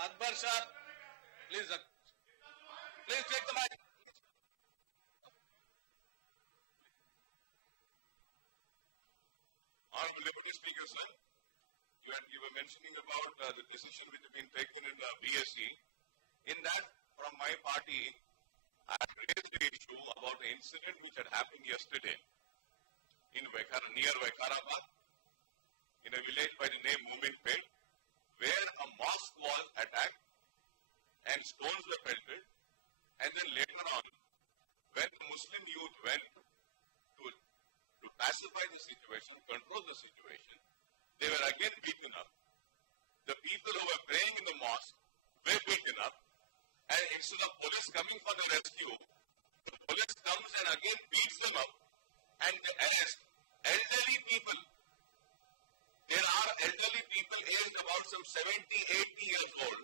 Akbar sir, please take the mic. Honorable Deputy Speaker, sir, you were mentioning about the decision which has been taken in BSc. In that, from my party, I raised the issue about the incident which had happened yesterday in near Vikarabad, in a village by the name Mominpet, where a mosque was attacked and stones were pelted, and then later on, when the Muslim youth went to pacify the situation, control the situation, they were again beaten up. The people who were praying in the mosque were beaten up, and instead of police coming for the rescue, the police comes and again beats them up, and they arrest elderly people. There are elderly people aged about some 70, 80 years old,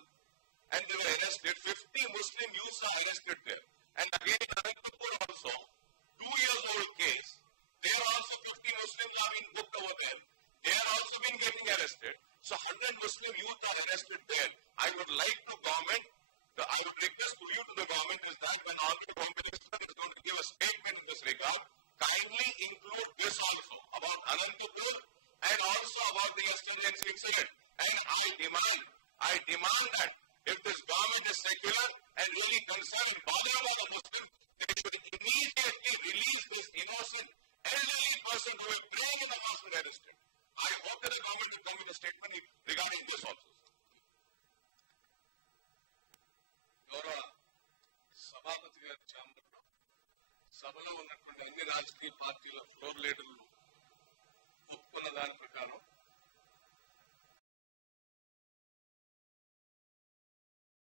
and they were arrested. 50 Muslim youths are arrested there. And again in Anantapur also, 2 years old case, there are also 50 Muslims are being booked over there. They are also been getting arrested. So 100 Muslim youth are arrested there. I would like to comment, I would request to you to the government is that when Honorable Home Minister is going to give a statement in this regard, kindly include this also about Anantapur and also about the yesterday's incident. And I demand that if this government is secular and really concerned and bothered about the Muslims, they should immediately release this innocent elderly person who is praying in the mosque and arrested. I hope that the government will come with a statement regarding this also. గౌరవ సభాపతి గారి ఛాంబర్లో సభలో ఉన్నటువంటి అన్ని రాజకీయ పార్టీల floor లీడర్లు